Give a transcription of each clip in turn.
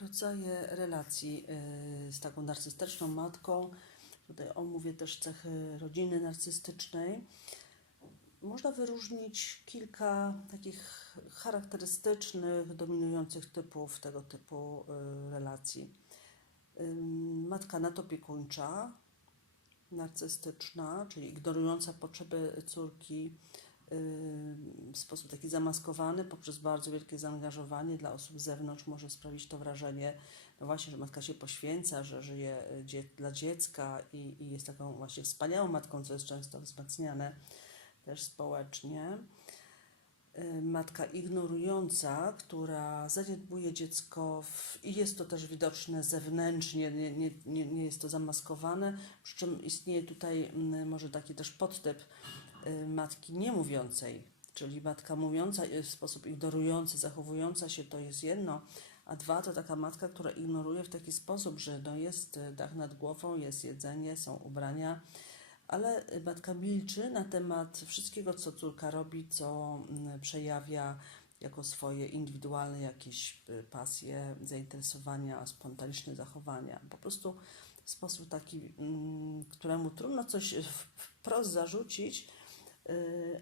rodzaje relacji y, z taką narcystyczną matką. Tutaj omówię też cechy rodziny narcystycznej. Można wyróżnić kilka takich charakterystycznych, dominujących typów tego typu y, relacji. Ym, Matka nadopiekuńcza, narcystyczna, czyli ignorująca potrzeby córki y, w sposób taki zamaskowany poprzez bardzo wielkie zaangażowanie dla osób z zewnątrz może sprawić to wrażenie, no właśnie, że matka się poświęca, że żyje dzie- dla dziecka i, i jest taką właśnie wspaniałą matką, co jest często wzmacniane też społecznie. Y, Matka ignorująca, która zaniedbuje dziecko w, i jest to też widoczne zewnętrznie, nie, nie, nie, nie jest to zamaskowane, przy czym istnieje tutaj mm, może taki też podtyp matki niemówiącej, czyli matka mówiąca y, w sposób ignorujący, zachowująca się to jest jedno, a dwa to taka matka, która ignoruje w taki sposób, że no jest y, dach nad głową, jest jedzenie, są ubrania, ale matka milczy na temat wszystkiego, co córka robi, co mm, przejawia jako swoje indywidualne jakieś y, pasje, zainteresowania, spontaniczne zachowania. Po prostu w sposób taki, mm, któremu trudno coś wprost zarzucić, y,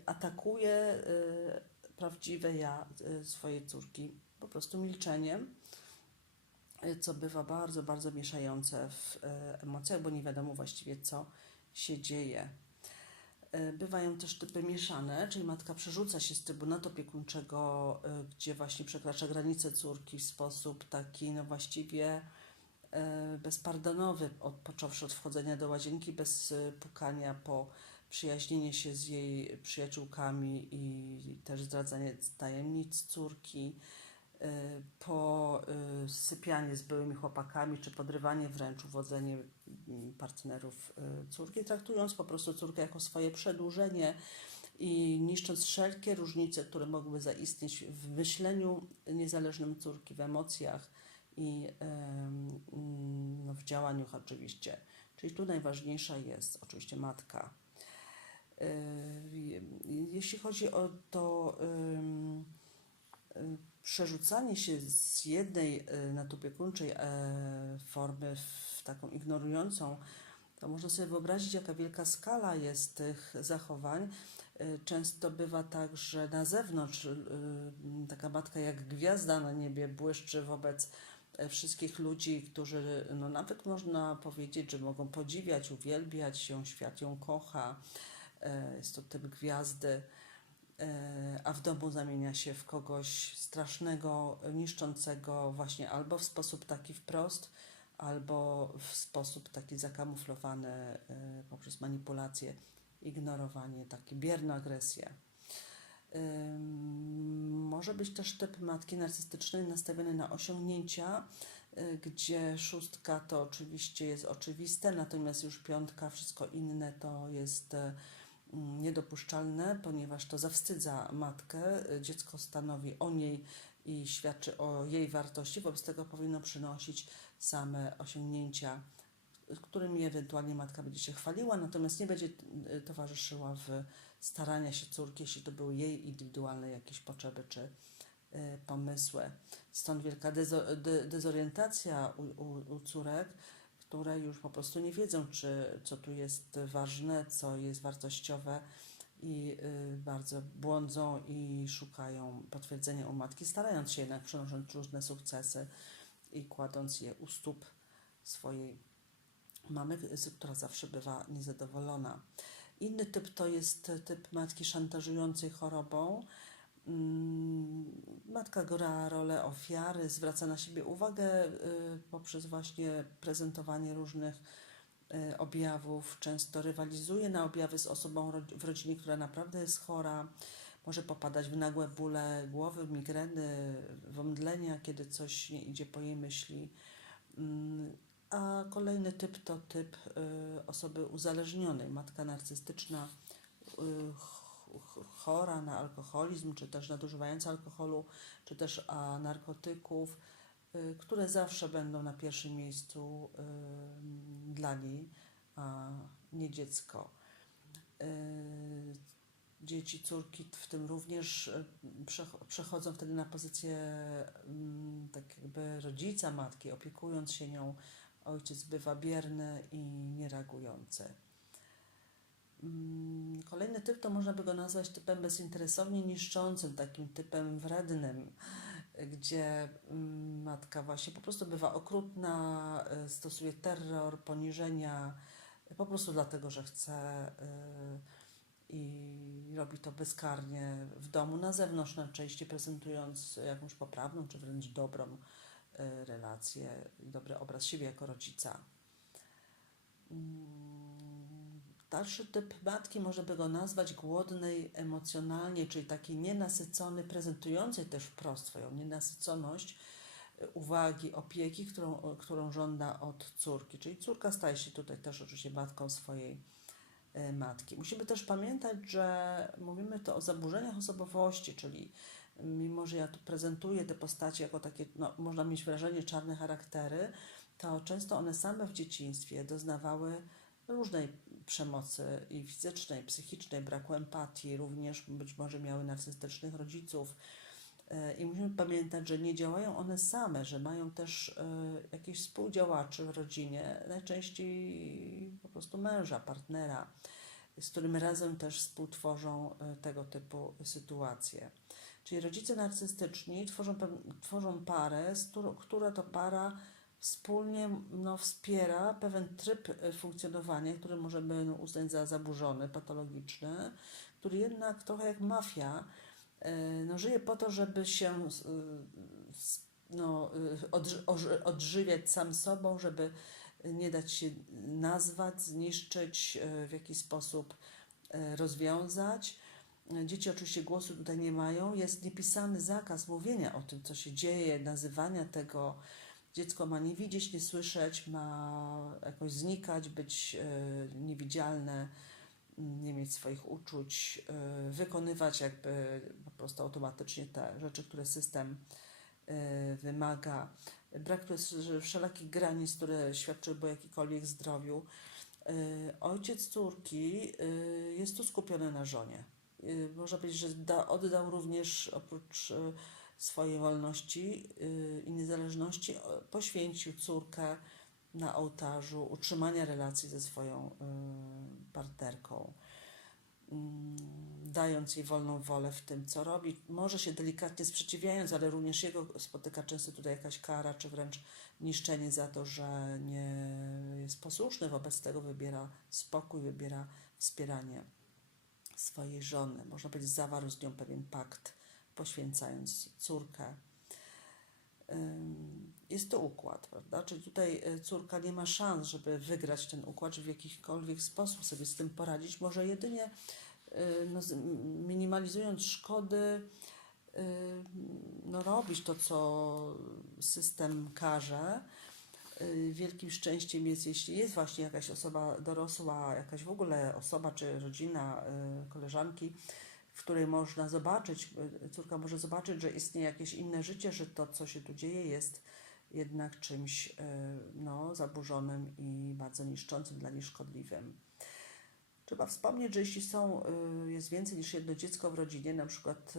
atakuje y, prawdziwe ja y, swojej córki po prostu milczeniem, y, co bywa bardzo, bardzo mieszające w y, emocjach, bo nie wiadomo właściwie co się dzieje. Bywają też typy mieszane, czyli matka przerzuca się z trybunatu opiekuńczego, gdzie właśnie przekracza granice córki w sposób taki, no właściwie bezpardonowy, od, począwszy od wchodzenia do łazienki bez pukania, po przyjaźnienie się z jej przyjaciółkami i też zdradzanie tajemnic córki, e, po e, sypianie z byłymi chłopakami, czy podrywanie wręcz, uwodzenie mm, partnerów e, córki, traktując po prostu córkę jako swoje przedłużenie i niszcząc wszelkie różnice, które mogłyby zaistnieć w myśleniu niezależnym córki, w emocjach i mm, w działaniu oczywiście. Czyli tu najważniejsza jest oczywiście matka. Y, Jeśli chodzi o to y, przerzucanie się z jednej y, nadopiekuńczej e, formy w taką ignorującą, to można sobie wyobrazić, jaka wielka skala jest tych zachowań. Często bywa tak, że na zewnątrz taka matka jak gwiazda na niebie błyszczy wobec e, wszystkich ludzi, którzy no nawet można powiedzieć, że mogą podziwiać, uwielbiać ją, świat ją kocha. E, Jest to typ gwiazdy, e, a w domu zamienia się w kogoś strasznego, niszczącego właśnie albo w sposób taki wprost, albo w sposób taki zakamuflowany e, poprzez manipulację, ignorowanie, takie bierną agresję. Ym, Może być też typ matki narcystycznej nastawiony na osiągnięcia, gdzie szóstka to oczywiście jest oczywiste, natomiast już piątka, wszystko inne to jest niedopuszczalne, ponieważ to zawstydza matkę. Dziecko stanowi o niej i świadczy o jej wartości, wobec tego powinno przynosić same osiągnięcia, którymi ewentualnie matka będzie się chwaliła, natomiast nie będzie y, towarzyszyła w starania się córki, jeśli to były jej indywidualne jakieś potrzeby czy y, pomysły. Stąd wielka dezo, de, dezorientacja u, u, u córek, które już po prostu nie wiedzą, czy co tu jest ważne, co jest wartościowe i y, bardzo błądzą i szukają potwierdzenia u matki, starając się jednak przynosząc różne sukcesy i kładąc je u stóp swojej mamy, która zawsze bywa niezadowolona. Inny typ to jest typ matki szantażującej chorobą. Mm, Matka gra rolę ofiary, zwraca na siebie uwagę y, poprzez właśnie prezentowanie różnych y, objawów, często rywalizuje na objawy z osobą w rodzinie, która naprawdę jest chora. Może popadać w nagłe bóle głowy, migreny, w omdlenia, kiedy coś nie idzie po jej myśli. Mm, A kolejny typ to typ y, osoby uzależnionej, matka narcystyczna, chora na alkoholizm, czy też nadużywająca alkoholu, czy też a, narkotyków, y, które zawsze będą na pierwszym miejscu y, dla niej, a nie dziecko. Y, Dzieci, córki w tym również y, przech- przechodzą wtedy na pozycję mm, tak jakby rodzica matki, opiekując się nią, ojciec bywa bierny i niereagujący. Mm, Kolejny typ to można by go nazwać typem bezinteresownie niszczącym, takim typem wrednym, gdzie mm, matka właśnie po prostu bywa okrutna, y, stosuje terror, poniżenia, po prostu dlatego, że chce y, i robi to bezkarnie w domu, na zewnątrz najczęściej prezentując jakąś poprawną czy wręcz dobrą y, relację dobry obraz siebie jako rodzica. Dalszy typ matki można by go nazwać głodnej emocjonalnie, czyli taki nienasycony, prezentujący też wprost swoją nienasyconość y, uwagi, opieki, którą, którą żąda od córki. Czyli córka staje się tutaj też oczywiście matką swojej y, matki. Musimy też pamiętać, że mówimy to o zaburzeniach osobowości, czyli mimo, że ja tu prezentuję te postacie jako takie, no, można mieć wrażenie czarne charaktery, to często one same w dzieciństwie doznawały różnej przemocy i fizycznej, psychicznej, braku empatii, również być może miały narcystycznych rodziców. E, I musimy pamiętać, że nie działają one same, że mają też e, jakichś współdziałaczy w rodzinie, najczęściej po prostu męża, partnera, z którym razem też współtworzą e, tego typu sytuacje. Czyli rodzice narcystyczni tworzą, tworzą parę, która to para wspólnie no, wspiera pewien tryb e, funkcjonowania, który możemy no, uznać za zaburzony, patologiczny, który jednak trochę jak mafia e, no, żyje po to, żeby się e, no, odżywiać sam sobą, żeby nie dać się nazwać, zniszczyć, w jakiś sposób rozwiązać. Dzieci oczywiście głosu tutaj nie mają. Jest niepisany zakaz mówienia o tym, co się dzieje, nazywania tego. Dziecko ma nie widzieć, nie słyszeć, ma jakoś znikać, być e, niewidzialne, nie mieć swoich uczuć, e, wykonywać jakby po prostu automatycznie te rzeczy, które system e, wymaga. Brak wszelakich granic, które świadczyłyby o jakikolwiek zdrowiu. Ojciec córki jest tu skupiony na żonie. Można powiedzieć, że da, oddał również oprócz swojej wolności y, i niezależności poświęcił córkę na ołtarzu utrzymania relacji ze swoją y, partnerką, Mm, dając jej wolną wolę w tym, co robi. Może się delikatnie sprzeciwiając, ale również jego spotyka często tutaj jakaś kara, czy wręcz niszczenie za to, że nie jest posłuszny, wobec tego wybiera spokój, wybiera wspieranie swojej żony. Można powiedzieć, zawarł z nią pewien pakt poświęcając córkę. Jest to układ, prawda? Czyli tutaj y, córka nie ma szans, żeby wygrać ten układ, czy w jakikolwiek sposób sobie z tym poradzić. Może jedynie y, no, minimalizując szkody, y, no, robić to, co system każe. Wielkim szczęściem jest, jeśli jest właśnie jakaś osoba dorosła, jakaś w ogóle osoba czy rodzina, koleżanki, w której można zobaczyć, y, córka może zobaczyć, że istnieje jakieś inne życie, że to, co się tu dzieje, jest jednak czymś y, no, zaburzonym i bardzo niszczącym, dla niej szkodliwym. Trzeba wspomnieć, że jeśli są, y, jest więcej niż jedno dziecko w rodzinie, na przykład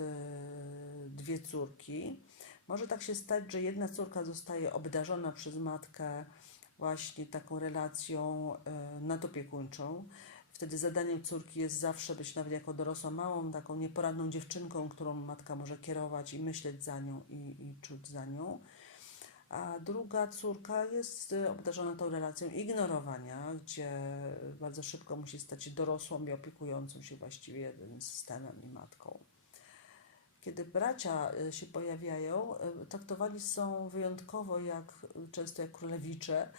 dwie córki, może tak się stać, że jedna córka zostaje obdarzona przez matkę właśnie taką relacją nadopiekuńczą. Wtedy zadaniem córki jest zawsze być nawet jako dorosłą małą, taką nieporadną dziewczynką, którą matka może kierować i myśleć za nią i, i czuć za nią. A druga córka jest y, obdarzona tą relacją ignorowania, gdzie bardzo szybko musi stać się dorosłą i opiekującą się właściwie tym systemem i matką. Kiedy bracia y, się pojawiają, y, traktowani są wyjątkowo jak często jak królewicze,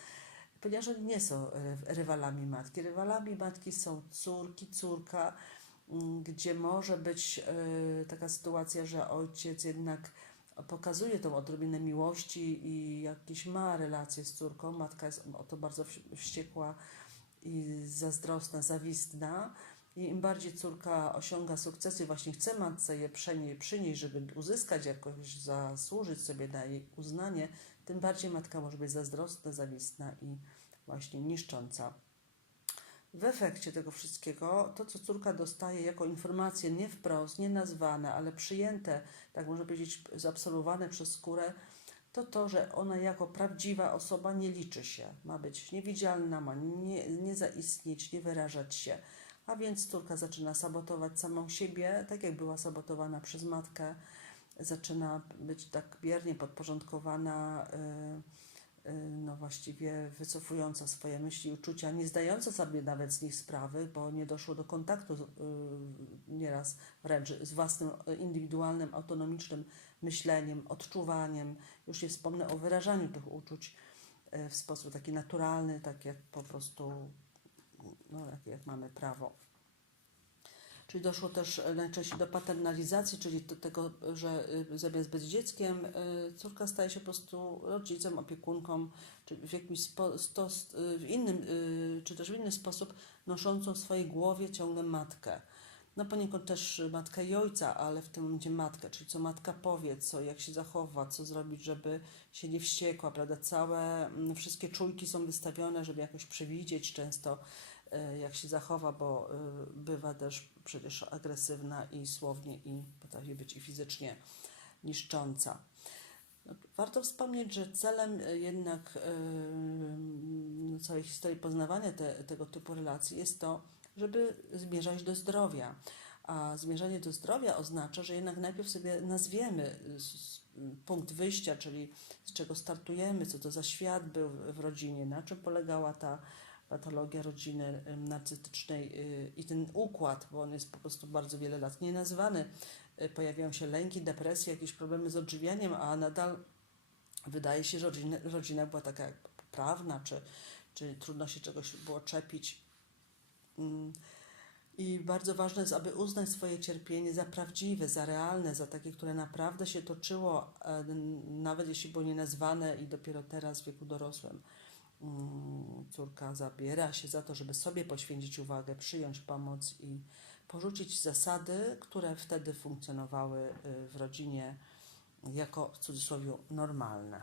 ponieważ oni nie są ry- rywalami matki. Rywalami matki są córki, córka, mm, gdzie może być y, taka sytuacja, że ojciec jednak pokazuje tą odrobinę miłości i jakieś ma relacje z córką. Matka jest o to bardzo wś- wściekła i zazdrosna, zawistna. I im bardziej córka osiąga sukcesy, właśnie chce matce je przynieść, żeby uzyskać jakoś, zasłużyć sobie na jej uznanie, tym bardziej matka może być zazdrosna, zawistna i właśnie niszcząca. W efekcie tego wszystkiego, to co córka dostaje jako informacje nie wprost, nie nazwane, ale przyjęte, tak można powiedzieć, zaabsorbowane przez skórę, to to, że ona jako prawdziwa osoba nie liczy się. Ma być niewidzialna, ma nie, nie zaistnieć, nie wyrażać się. A więc córka zaczyna sabotować samą siebie, tak jak była sabotowana przez matkę. Zaczyna być tak biernie podporządkowana, y, y, no właściwie wycofująca swoje myśli uczucia, nie zdająca sobie nawet z nich sprawy, bo nie doszło do kontaktu z, y, nieraz wręcz z własnym indywidualnym, autonomicznym myśleniem, odczuwaniem. Już nie wspomnę o wyrażaniu tych uczuć y, w sposób taki naturalny, tak jak po prostu, no, jak, jak mamy prawo. Czyli doszło też e, najczęściej do paternalizacji, czyli do tego, że y, zamiast być dzieckiem, y, córka staje się po prostu rodzicem, opiekunką, czy w jakimś spo, w innym, czy też w inny sposób noszącą w swojej głowie ciągle matkę. No poniekąd też matkę i ojca, ale w tym momencie matkę, czyli co matka powie, co, jak się zachowa, co zrobić, żeby się nie wściekła, prawda? Całe, wszystkie czujki są wystawione, żeby jakoś przewidzieć często, e, jak się zachowa, bo e, bywa też przecież agresywna i słownie, i potrafi być i fizycznie niszcząca. No, Warto wspomnieć, że celem e, jednak e, no, całej historii poznawania te, tego typu relacji jest to, żeby zmierzać do zdrowia. A zmierzanie do zdrowia oznacza, że jednak najpierw sobie nazwiemy punkt wyjścia, czyli z czego startujemy, co to za świat był w rodzinie, na czym polegała ta patologia rodziny narcystycznej y, i ten układ, bo on jest po prostu bardzo wiele lat nienazwany. Y, Pojawiają się lęki, depresje, jakieś problemy z odżywianiem, a nadal wydaje się, że rodzina, rodzina była taka jak poprawna, czy, czy trudno się czegoś było czepić. Mm. I bardzo ważne jest, aby uznać swoje cierpienie za prawdziwe, za realne, za takie, które naprawdę się toczyło, e, nawet jeśli było nienazwane i dopiero teraz w wieku dorosłym. Mm, Córka zabiera się za to, żeby sobie poświęcić uwagę, przyjąć pomoc i porzucić zasady, które wtedy funkcjonowały y, w rodzinie jako w cudzysłowie normalne.